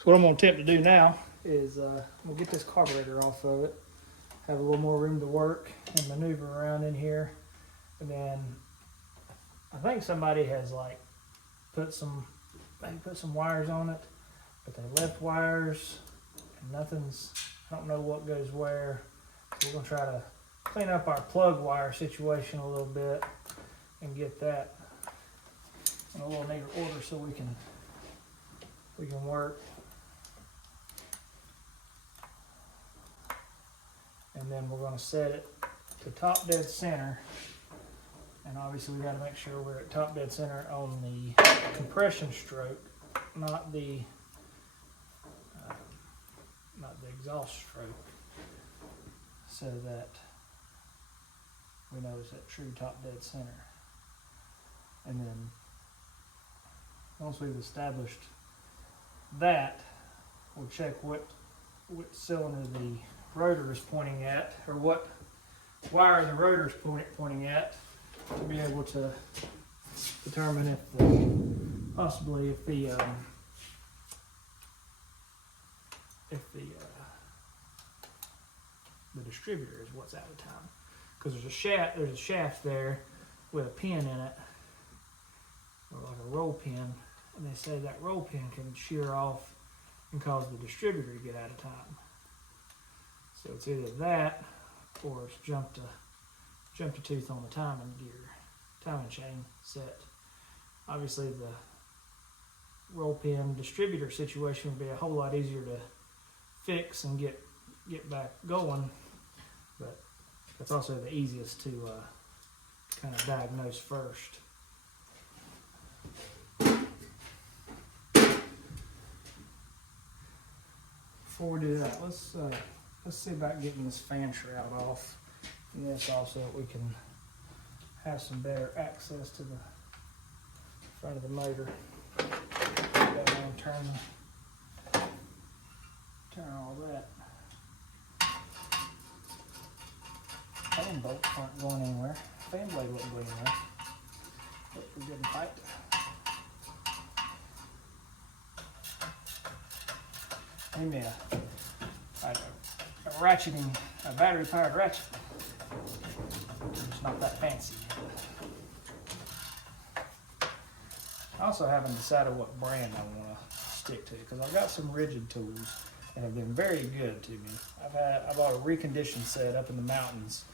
So what I'm going to attempt to do now is we'll get this carburetor off of it, have a little more room to work and maneuver around in here, and then I think somebody has like put some wires on it, but they left wires and nothing's, I don't know what goes where. So we're going to try to clean up our plug wire situation a little bit and get that in a little neater order so we can work. And then we're going to set it to top dead center, and obviously we got to make sure we're at top dead center on the compression stroke, not the exhaust stroke, so that we know it's at true top dead center. And then once we've established that, we'll check what cylinder the rotor is pointing at, or what wire the rotor is pointing at, to be able to determine if possibly if the distributor is what's out of time, because there's a shaft there with a pin in it, or like a roll pin, and they say that roll pin can shear off and cause the distributor to get out of time. So it's either that or it's jump to tooth on the timing chain set. Obviously the roll pin distributor situation would be a whole lot easier to fix and get back going, but that's also the easiest to kind of diagnose first. Before we do that, let's see about getting this fan shroud off, and this also we can have some better access to the front of the motor. Turn all that. Fan bolts aren't going anywhere. Fan blade wouldn't go anywhere. But we're getting tight. Give me a ratcheting, a battery powered ratchet. It's not that fancy. I also haven't decided what brand I want to stick to, because I've got some rigid tools that have been very good to me. I bought a reconditioned set up in the mountains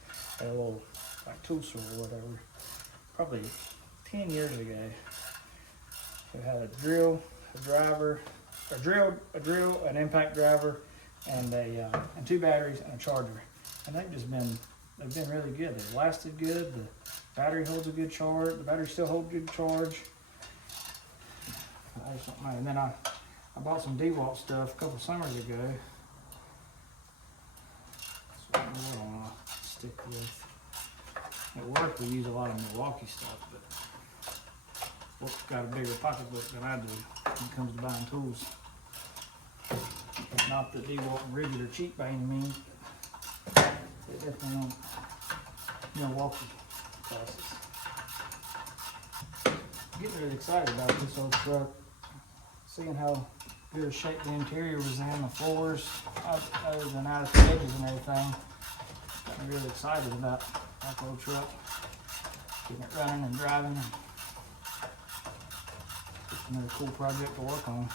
at a little like tool store or whatever, probably 10 years ago. It had a drill, an impact driver, and two batteries and a charger. And they've been really good. They've lasted good. The battery holds a good charge. The battery still holds good charge. I just don't know. And then I bought some DeWalt stuff a couple summers ago. That's what I want to stick with. At work we use a lot of Milwaukee stuff, but work's got a bigger pocketbook than I do when it comes to buying tools. Not that DeWalt and Rigid are cheap by any means, but they definitely want Milwaukee prices. I'm getting really excited about this old truck. Seeing how good a shape the interior was in, the floors, other than out at the edges and everything. I'm really excited about that old truck. Getting it running and driving. It's another cool project to work on.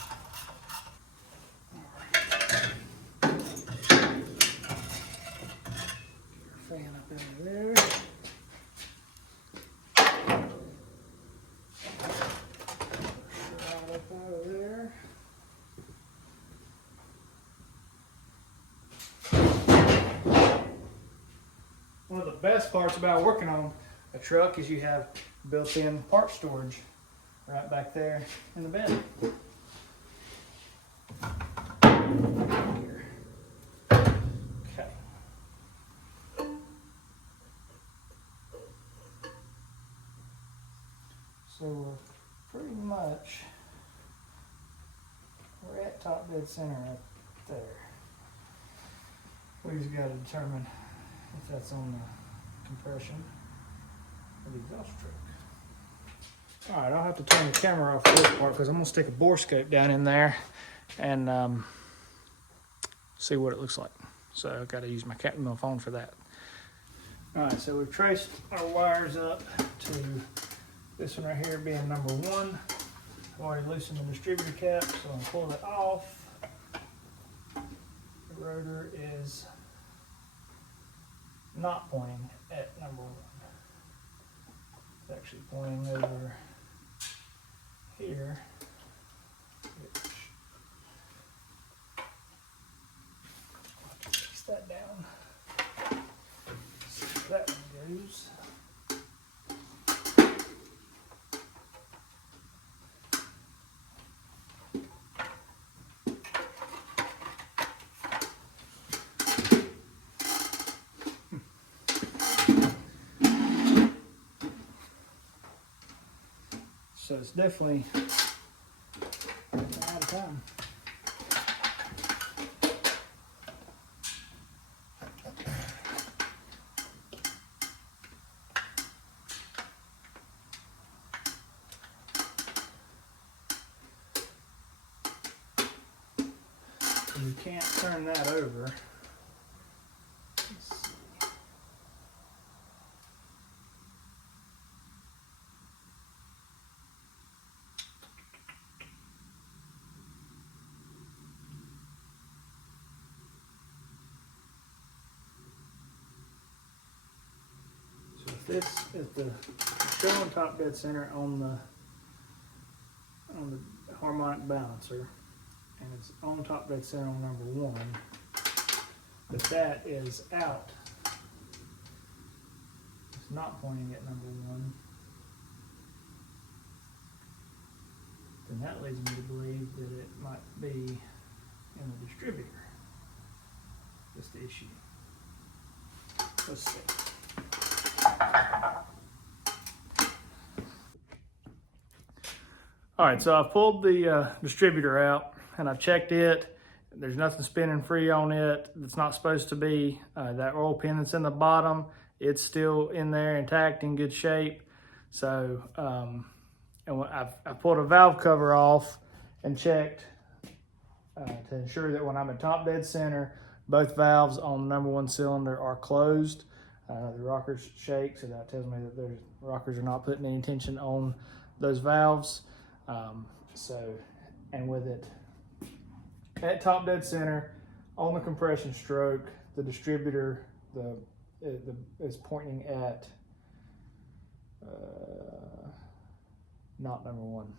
Fan up over there. Shroud up over there. One of the best parts about working on a truck is you have built-in part storage right back there in the bed. Here. Okay. So pretty much we're at top dead center right there. We just got to determine if that's on the compression or the exhaust stroke. Alright, I'll have to turn the camera off for this part because I'm going to stick a bore scope down in there and see what it looks like. So I've got to use my phone for that. All right, so we've traced our wires up to this one right here being number 1. I've already loosened the distributor cap, so I'm gonna pull it off. The rotor is not pointing at number 1. It's actually pointing over here. Fix that down. See where that one goes. So it's definitely out of time. You can't turn that over. Let's see. So if this is the showing top dead center on the harmonic balancer, and it's on top dead center on number 1, but that is out. It's not pointing at number 1. Then that leads me to believe that it might be in the distributor. That's the issue. Let's see. All right, so I pulled the distributor out and I checked it. There's nothing spinning free on it. It's not supposed to be. That roll pin that's in the bottom, it's still in there intact, in good shape. So, and when I pulled a valve cover off and checked to ensure that when I'm at top dead center, both valves on the number 1 cylinder are closed. The rockers shake, so that tells me that the rockers are not putting any tension on those valves. And with it at top dead center on the compression stroke, the distributor is pointing at not number 1.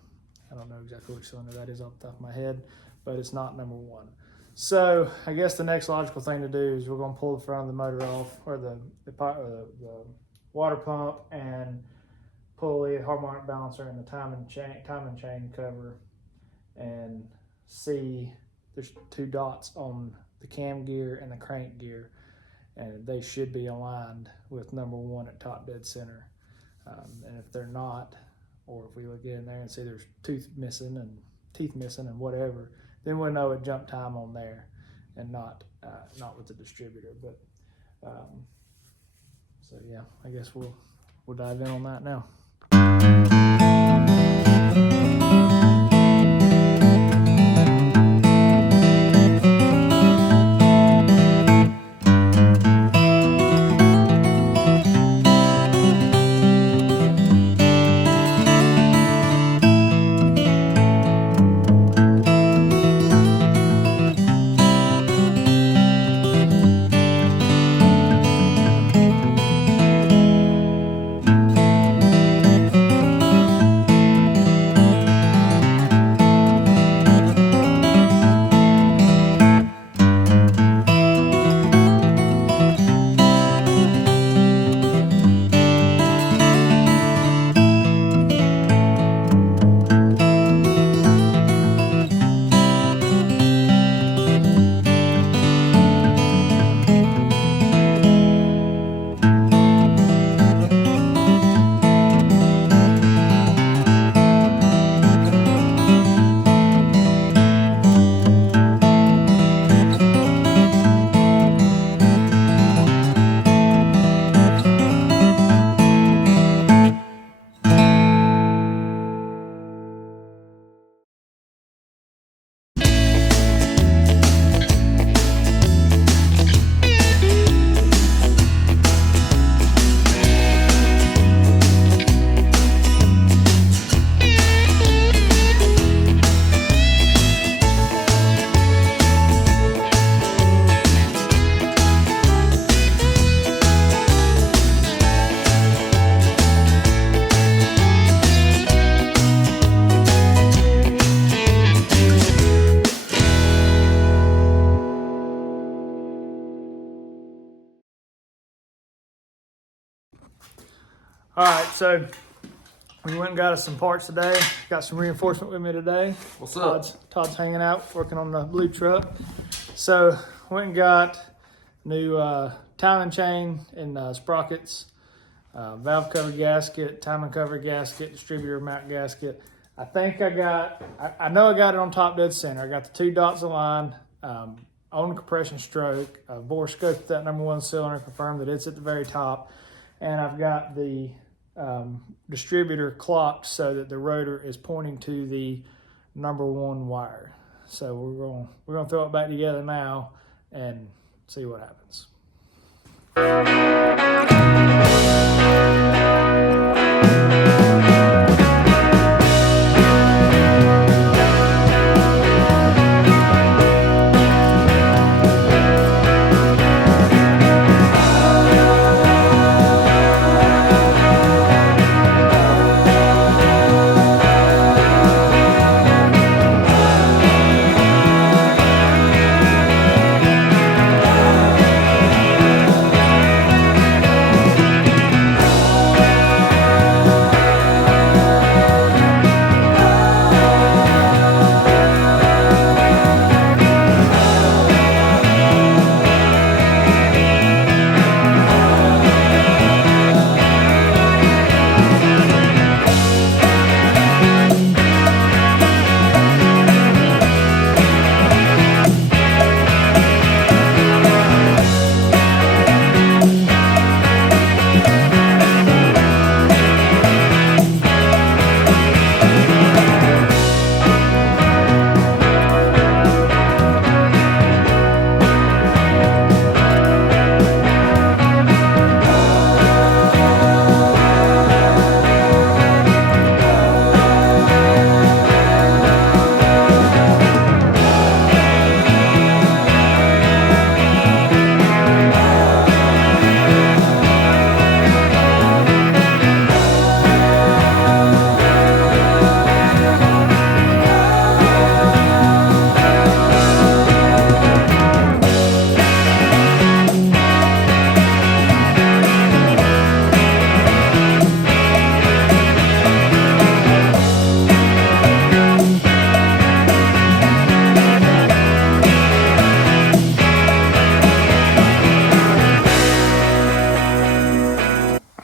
I don't know exactly which cylinder that is off the top of my head, but it's not number 1. So I guess the next logical thing to do is we're going to pull the front of the motor off, or the water pump, and pull the harmonic balancer and the timing chain cover, and see there's 2 dots on the cam gear and the crank gear, and they should be aligned with number 1 at top dead center. And if they're not, or if we look in there and see there's teeth missing and whatever, then we'll know at jump time on there, and not with the distributor. But so yeah, I guess we'll dive in on that now. All right, so we went and got us some parts today. Got some reinforcement with me today. What's up? Todd's hanging out, working on the blue truck. So went and got new timing chain and sprockets, valve cover gasket, timing cover gasket, distributor mount gasket. I think I know I got it on top dead center. I got the 2 dots aligned, on the compression stroke. Bore scoped that number 1 cylinder, confirmed that it's at the very top. And I've got the distributor clocked so that the rotor is pointing to the number 1 wire. So we're gonna throw it back together now and see what happens.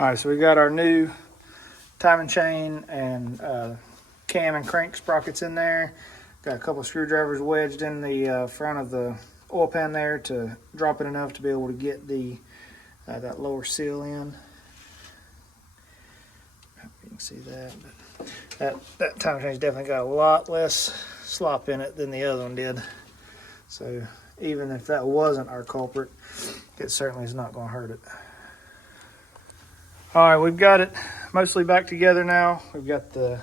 All right, so we got our new timing chain and cam and crank sprockets in there. Got a couple of screwdrivers wedged in the front of the oil pan there to drop it enough to be able to get the that lower seal in. You can see that. But that timing chain's definitely got a lot less slop in it than the other one did. So even if that wasn't our culprit, it certainly is not going to hurt it. All right, we've got it mostly back together now. We've got the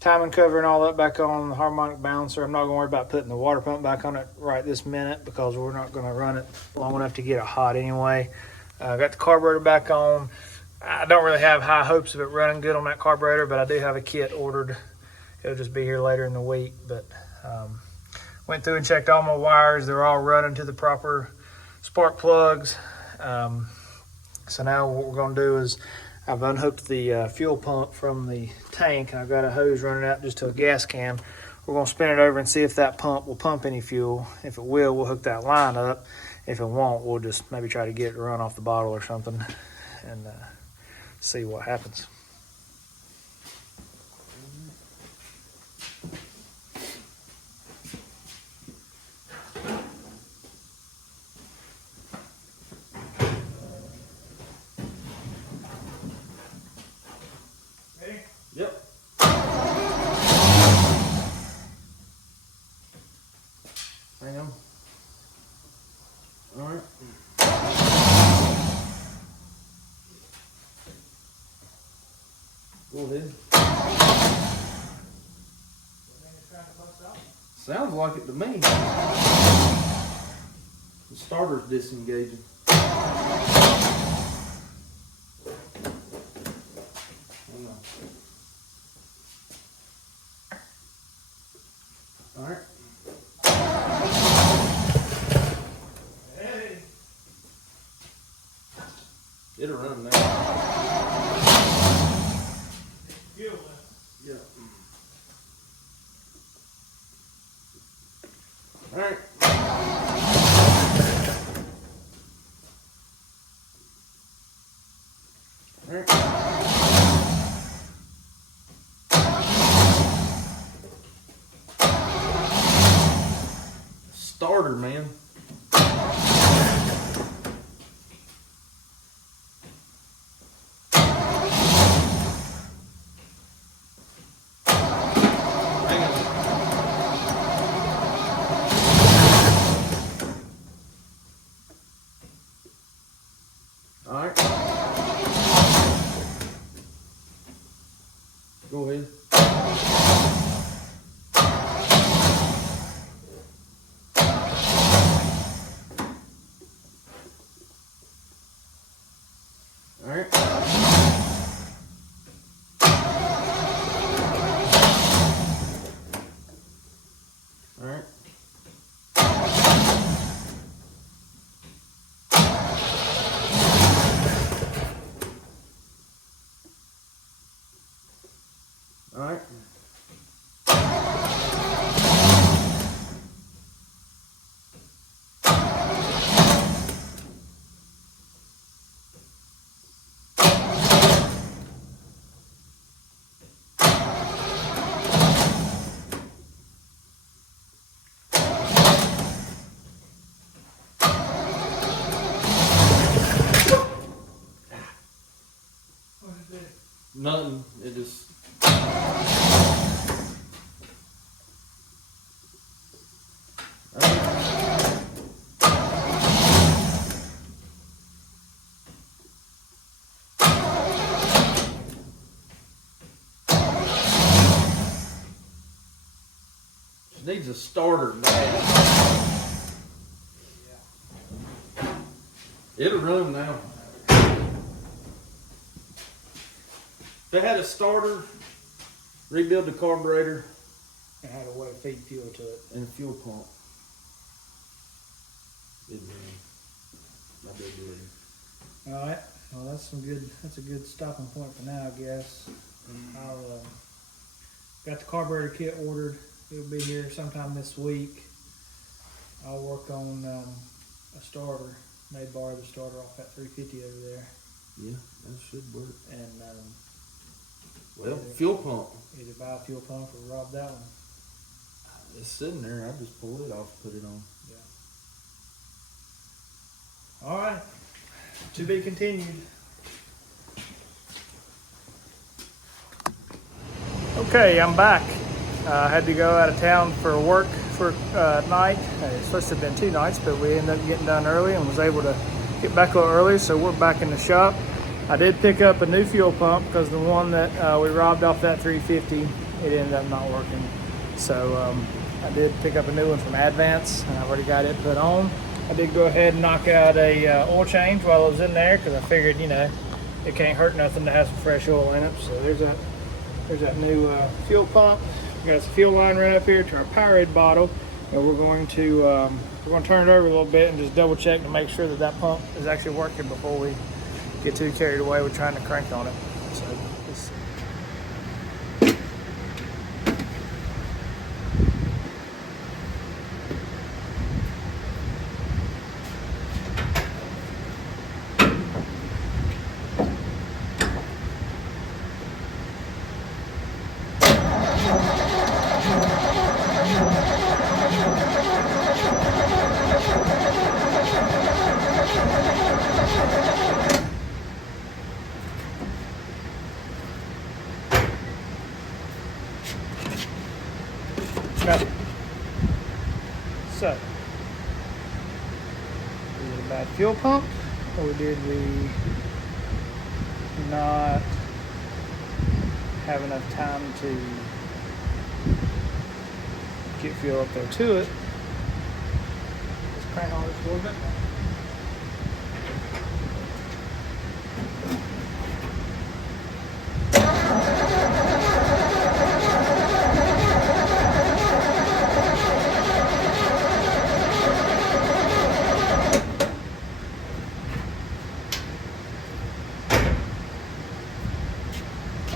timing cover and all that back on, the harmonic balancer. I'm not going to worry about putting the water pump back on it right this minute because we're not going to run it long enough to get it hot anyway. Got the carburetor back on. I don't really have high hopes of it running good on that carburetor, but I do have a kit ordered. It'll just be here later in the week. But went through and checked all my wires. They're all running to the proper spark plugs. So now what we're going to do is I've unhooked the fuel pump from the tank, and I've got a hose running out just to a gas can. We're going to spin it over and see if that pump will pump any fuel. If it will, we'll hook that line up. If it won't, we'll just maybe try to get it to run off the bottle or something and see what happens. Yep. Hang on. All right. Well, then. Sounds like it to me. The starter's disengaging. All right. Hey. It'll run now. starter, man. Alright. Go ahead. Alright. Alright. Alright. Nothing. It just. Needs a starter bad. It'll run now. If they had a starter, rebuild the carburetor, And had a way to feed fuel to it. and a fuel pump. It'd run. My big deal. All right. Well, that's a good stopping point for now, I guess. I'll got the carburetor kit ordered. It'll be here sometime this week. I'll work on a starter. May borrow the starter off that 350 over there, Yeah, that should work. and Well, fuel pump. either buy a fuel pump or rob that one. It's sitting there. I just pull it off, put it on. Yeah. All right. To be continued. Okay, I'm back. I had to go out of town for work for night. It's supposed to have been 2 nights, but we ended up getting done early and was able to get back a little early, so we're back in the shop. I did pick up a new fuel pump because the one that we robbed off that 350, it ended up not working. So I did pick up a new one from Advance, and I've already got it put on. I did go ahead and knock out a oil change while I was in there because I figured, you know, it can't hurt nothing to have some fresh oil in it. So there's that new fuel pump. We got the fuel line right up here to our Powerade bottle, and we're going to turn it over a little bit and just double check to make sure that that pump is actually working before we get too carried away with trying to crank on it. So let's see. Nothing. So, is it a bad fuel pump, or did we not have enough time to get fuel up there to it? Let's crank on this a little bit.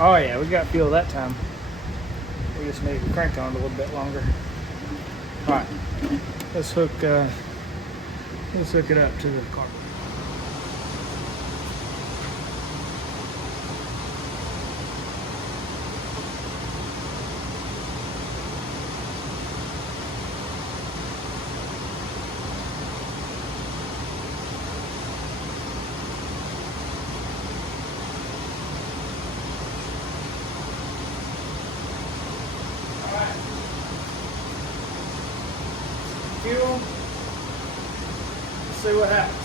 Oh yeah, we got fuel that time. We just needed to crank on it a little bit longer. All right, let's hook it up to the carburetor. see what happens.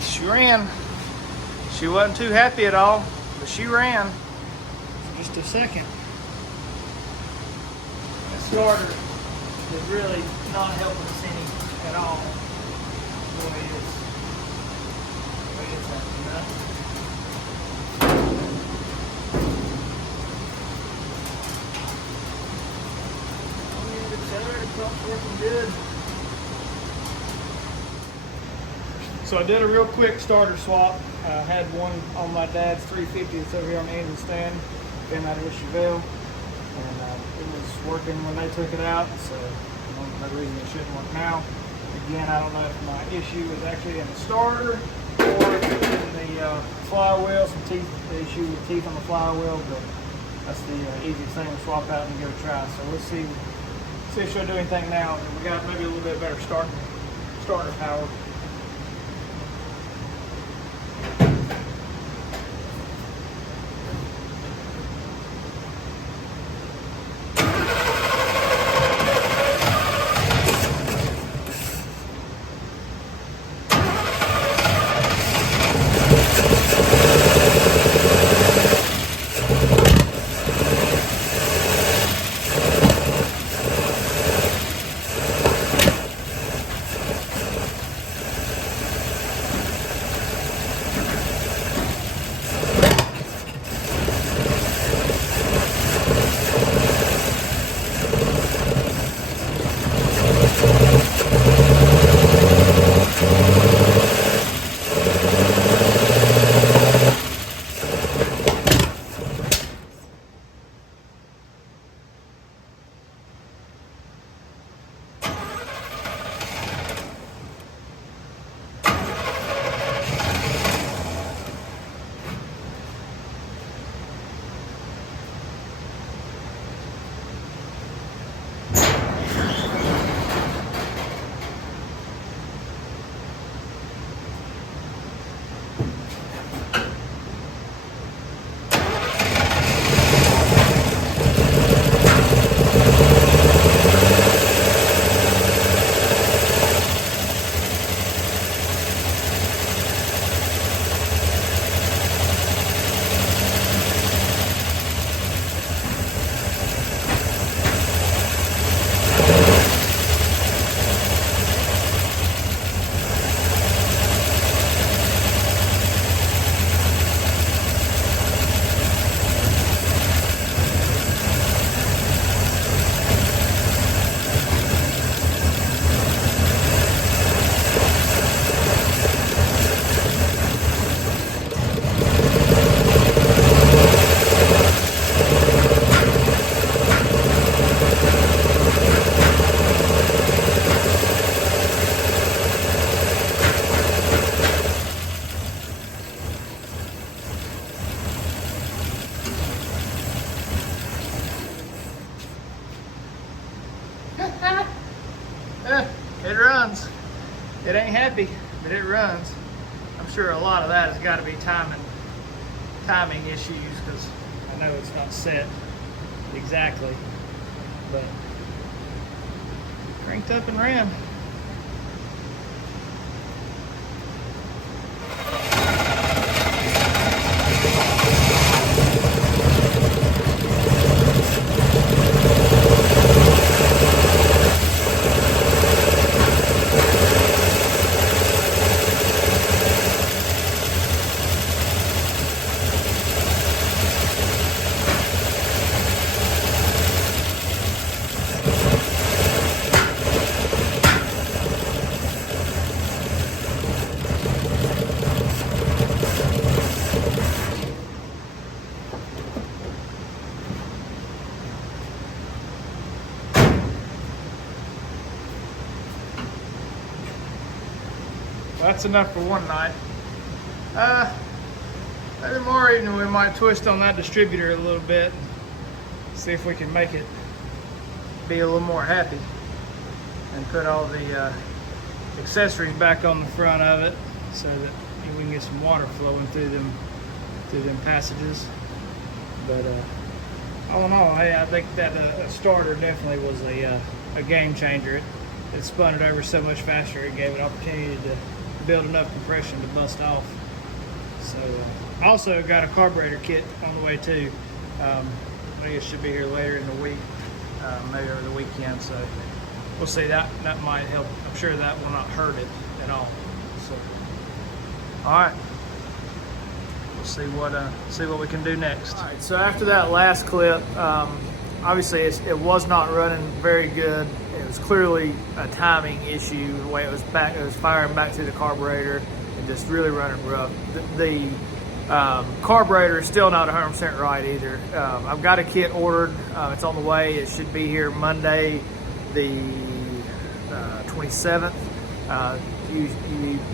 She ran. She wasn't too happy at all, but she ran for just a second. That starter is really not helping us any at all. Boy, it's acting up. Oh yeah, the accelerator pump's working good. So I did a real quick starter swap. I had one on my dad's 350 that's over here on the engine stand, came out of his Chevelle, and it was working when they took it out, so no reason it shouldn't work now. Again, I don't know if my issue is actually in the starter or in the flywheel, the issue with teeth on the flywheel, but that's the easiest thing to swap out and give it a try. So let's see if she'll do anything now. We got maybe a little bit better starter power. It runs. It ain't happy, but it runs. I'm sure a lot of that has got to be timing timing issues because I know it's not set exactly, but cranked up and ran. That's enough for one night. Maybe tomorrow evening we might twist on that distributor a little bit. See if we can make it be a little more happy. And put all the accessories back on the front of it so that we can get some water flowing through them passages. But all in all, hey, I think that starter definitely was a game changer. It spun it over so much faster. It gave it opportunity to build enough compression to bust off. So I also got a carburetor kit on the way too. I think it should be here later in the week, maybe over the weekend. So we'll see. That might help. I'm sure that will not hurt it at all. So all right, we'll see what we can do next. All right. So after that last clip, obviously it was not running very good. It was clearly a timing issue. The way it was firing back through the carburetor and just really running rough. The carburetor is still not 100% right either. I've got a kit ordered. It's on the way. It should be here Monday, the 27th.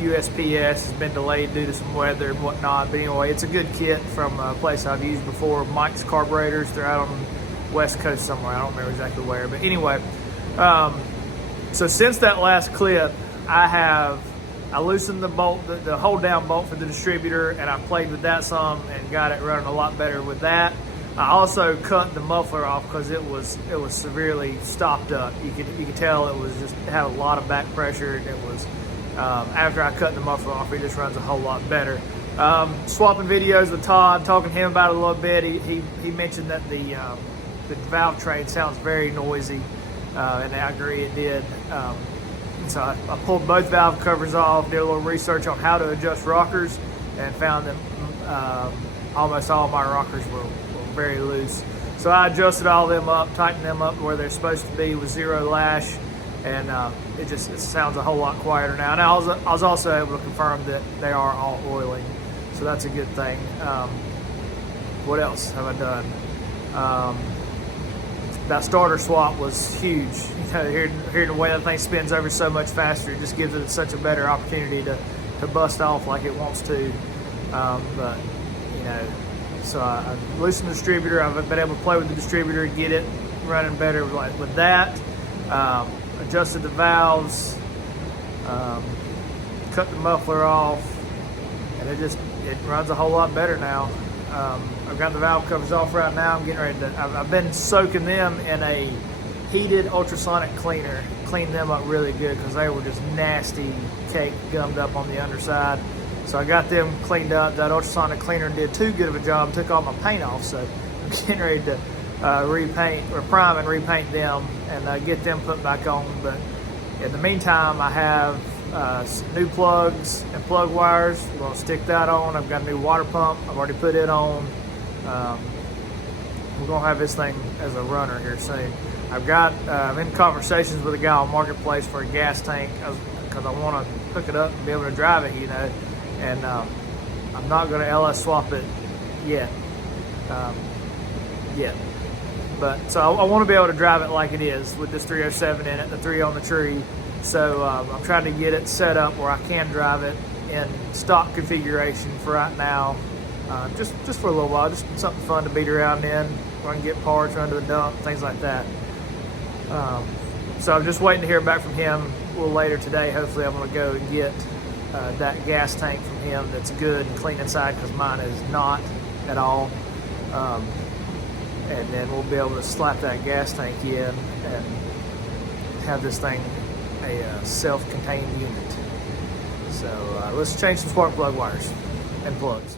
USPS has been delayed due to some weather and whatnot. But anyway, it's a good kit from a place I've used before, Mike's Carburetors. They're out on the West Coast somewhere. I don't remember exactly where. But anyway, so since that last clip, I loosened the bolt, the hold down bolt for the distributor, and I played with that some and got it running a lot better with that. I also cut the muffler off because it was severely stopped up. You could tell it had a lot of back pressure. It was after I cut the muffler off, it just runs a whole lot better. Swapping videos with Todd, talking to him about it a little bit. He mentioned that the valve train sounds very noisy, and I agree it did. So I pulled both valve covers off, did a little research on how to adjust rockers, and found that almost all of my rockers were very loose. So I adjusted all of them up, tightened them up where they're supposed to be with zero lash, and it sounds a whole lot quieter now. And I was also able to confirm that they are all oiling, so that's a good thing. What else have I done? That starter swap was huge. You know, hearing the way that thing spins over so much faster, it just gives it such a better opportunity to bust off like it wants to. But you know, so I loosened the distributor. I've been able to play with the distributor, get it running better with that. Adjusted the valves, cut the muffler off, and it runs a whole lot better now. I've got the valve covers off right now. I'm getting ready to. I've been soaking them in a heated ultrasonic cleaner. Cleaned them up really good because they were just nasty cake gummed up on the underside. So I got them cleaned up. That ultrasonic cleaner did too good of a job. Took all my paint off. So I'm getting ready to repaint or prime and repaint them and get them put back on. But in the meantime, I have some new plugs and plug wires. We're going to stick that on. I've got a new water pump. I've already put it on. We're going to have this thing as a runner here soon. I'm in conversations with a guy on Marketplace for a gas tank because I want to hook it up and be able to drive it, you know. And I'm not going to LS swap it yet. But so I want to be able to drive it like it is with this 307 in it, the 3 on the tree. So I'm trying to get it set up where I can drive it in stock configuration for right now, just for a little while, just something fun to beat around in, where I can get parts, run to the dump, things like that. So I'm just waiting to hear back from him a little later today. Hopefully I'm going to go and get that gas tank from him that's good and clean inside, because mine is not. at all. And then we'll be able to slap that gas tank in and have this thing a self-contained unit. So let's change some spark plug wires and plugs.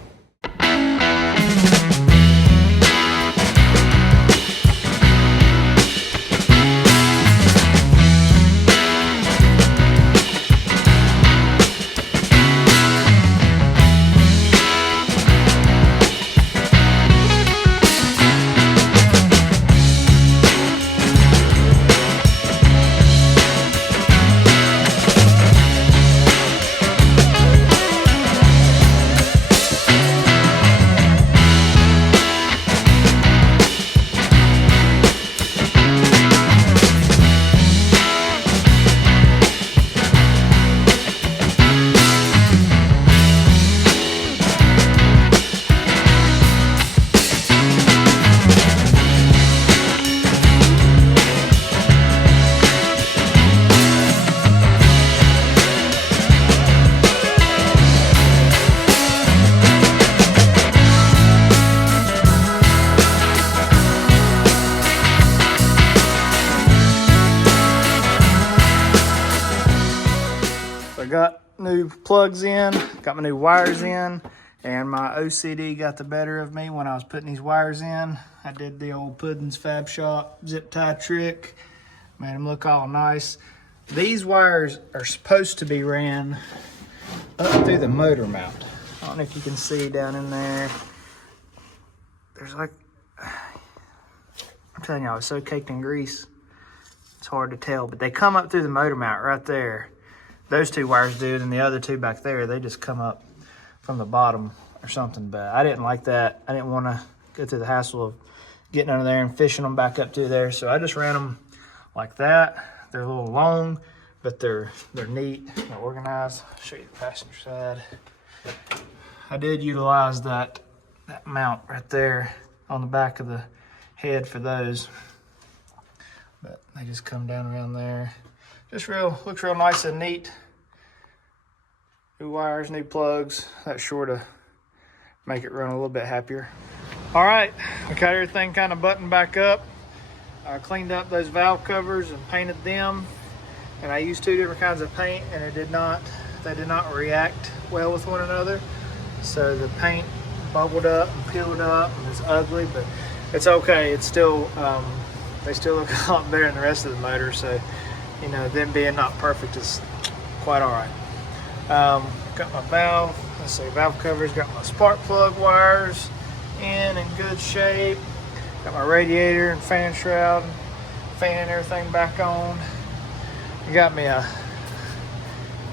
Got new plugs in, got my new wires in, and my OCD got the better of me when I was putting these wires in. I did the old Puddin's Fab Shop zip tie trick, made them look all nice. These wires are supposed to be ran up through the motor mount. I don't know if you can see down in there. There's like, I'm telling y'all, it's so caked in grease, it's hard to tell, but they come up through the motor mount right there. Those two wires do, and the other two back there, they just come up from the bottom or something. But I didn't like that. I didn't want to go through the hassle of getting under there and fishing them back up to there. So I just ran them like that. They're a little long, but they're neat, they're organized. I'll show you the passenger side. I did utilize that mount right there on the back of the head for those. But they just come down around there. Just looks real nice and neat. New wires, new plugs. That's sure to make it run a little bit happier. All right, we got everything kind of buttoned back up. I cleaned up those valve covers and painted them. And I used 2 different kinds of paint, and they did not react well with one another. So the paint bubbled up and peeled up, and it's ugly, but it's okay. It's still, they still look a lot better than the rest of the motor. So, you know, them being not perfect is quite all right. Got my valve covers, got my spark plug wires in good shape. Got my radiator and fan shroud, fan and everything back on. I got me a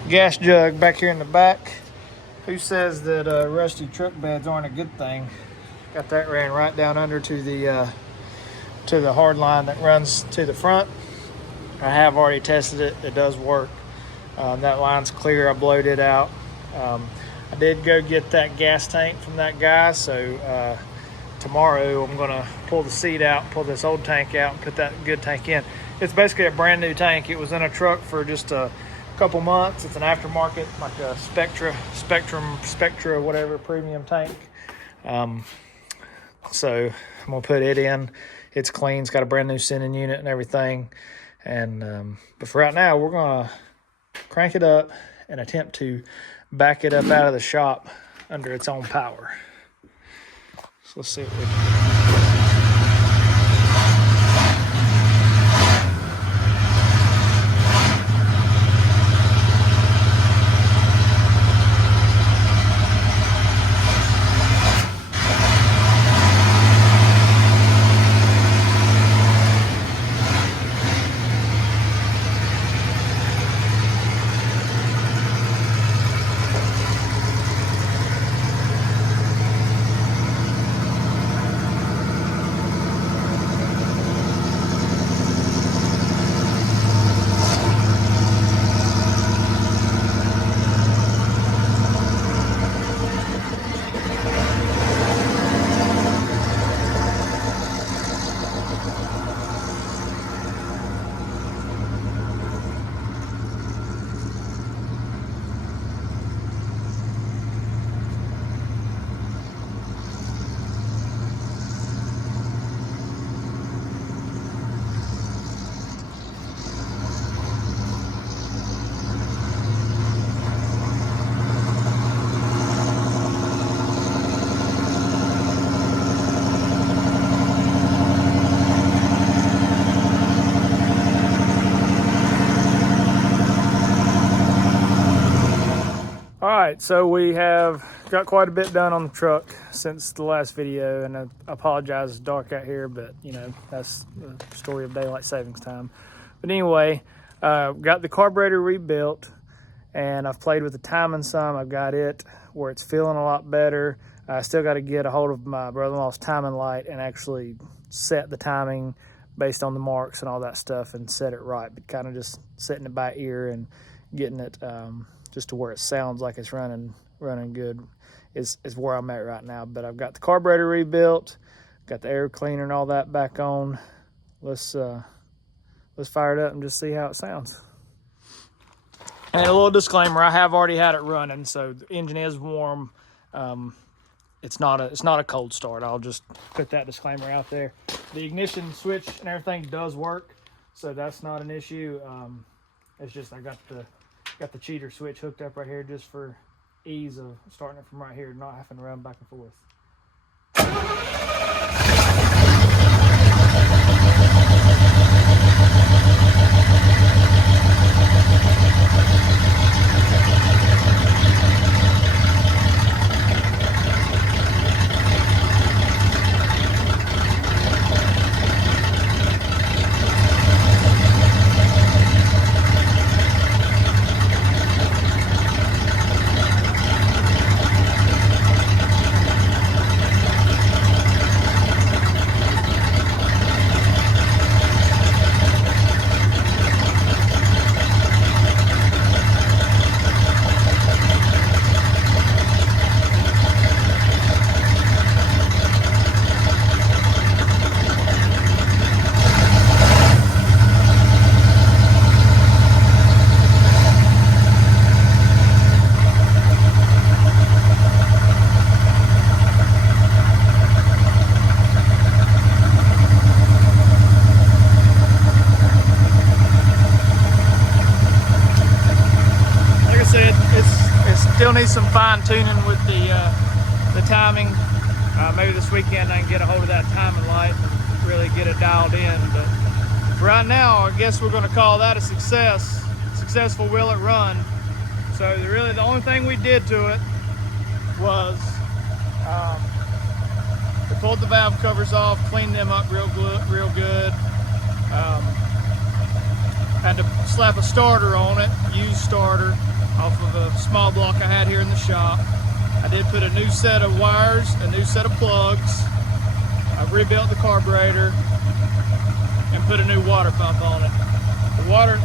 gas jug back here in the back. Who says that rusty truck beds aren't a good thing? Got that ran right down under to the hard line that runs to the front. I have already tested it. It does work. That line's clear. I blowed it out. I did go get that gas tank from that guy, so tomorrow I'm gonna pull the seat out, pull this old tank out, and put that good tank in. It's basically a brand new tank. It was in a truck for just a couple months. It's an aftermarket, like a Spectra, whatever, premium tank. So I'm gonna put it in. It's clean. It's got a brand new sending unit and everything. And but for right now, we're gonna crank it up and attempt to back it up out of the shop under its own power. So let's see what we can do. right, so we have got quite a bit done on the truck since the last video, and I apologize it's dark out here, but you know, that's the story of daylight savings time. But anyway, got the carburetor rebuilt, and I've played with the timing some. I've got it where it's feeling a lot better. I still got to get a hold of my brother-in-law's timing light and actually set the timing based on the marks and all that stuff and set it right, but kind of just setting it by ear and getting it just to where it sounds like it's running good is where I'm at right now. But I've got the carburetor rebuilt, got the air cleaner and all that back on. Let's fire it up and just see how it sounds. And a little disclaimer, I have already had it running, so the engine is warm. It's not a cold start. I'll just put that disclaimer out there. The ignition switch and everything does work, so that's not an issue. It's just I got the cheater switch hooked up right here just for ease of starting it from right here, not having to run back and forth. Still need some fine tuning with the timing. Maybe this weekend I can get a hold of that timing light and really get it dialed in. But for right now, I guess we're going to call that a success. Successful will it run. So really the only thing we did to it was we pulled the valve covers off, cleaned them up real good. Had to slap a starter on it, used starter, off of a small block I had here in the shop. I did put a new set of wires, a new set of plugs. I rebuilt the carburetor and put a new water pump on it.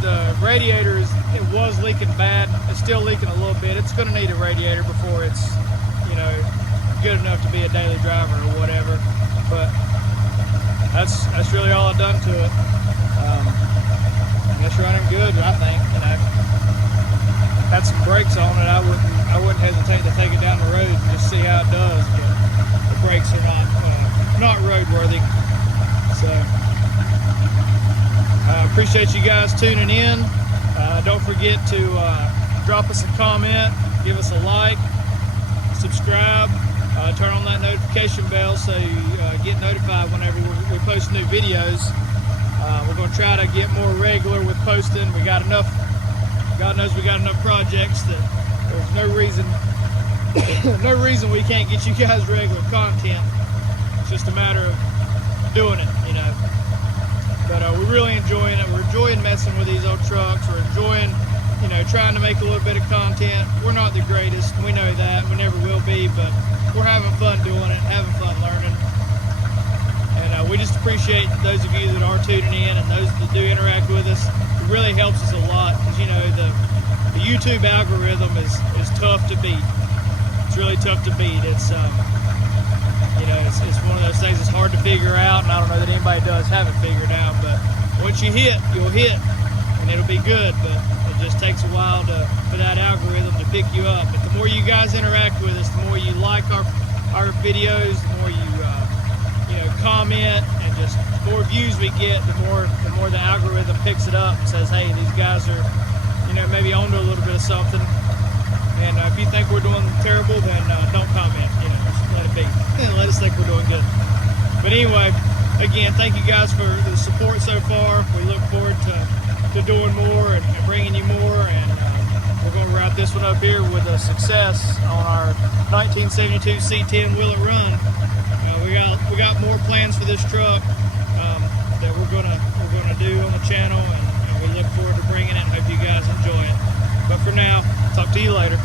The radiator it was leaking bad. It's still leaking a little bit. It's going to need a radiator before it's, you know, good enough to be a daily driver or whatever. But that's really all I've done to it. It's running good, I think. You know, had some brakes on it. I wouldn't hesitate to take it down the road and just see how it does. But the brakes are not roadworthy. So I appreciate you guys tuning in. Don't forget to drop us a comment, give us a like, subscribe, turn on that notification bell so you get notified whenever we post new videos. We're going to try to get more regular with posting. We got enough. God knows we got enough projects that there's no reason we can't get you guys regular content. It's just a matter of doing it, you know. But we're really enjoying it. We're enjoying messing with these old trucks. We're enjoying, you know, trying to make a little bit of content. We're not the greatest. We know that. We never will be, but we're having fun doing it, having fun learning. And we just appreciate those of you that are tuning in and those that do interact with us. It really helps us a lot because, you know, the YouTube algorithm is tough to beat. It's really tough to beat. It's you know, it's one of those things that's hard to figure out, and I don't know that anybody does have it figured out. But once you hit, you'll hit, and it'll be good. But it just takes a while for that algorithm to pick you up. But the more you guys interact with us, the more you like our videos, the more you comment, and just the more views we get, the more the algorithm picks it up and says, hey, these guys are, you know, maybe onto a little bit of something. And if you think we're doing terrible, then don't comment. You know, just let it be. Let us think we're doing good. But anyway, again, thank you guys for the support so far. We look forward to doing more and bringing you more. And we're going to wrap this one up here with a success on our 1972 C10 Will It Run. We got more plans for this truck that we're gonna do on the channel, and we look forward to bringing it. Hope you guys enjoy it. But for now, talk to you later.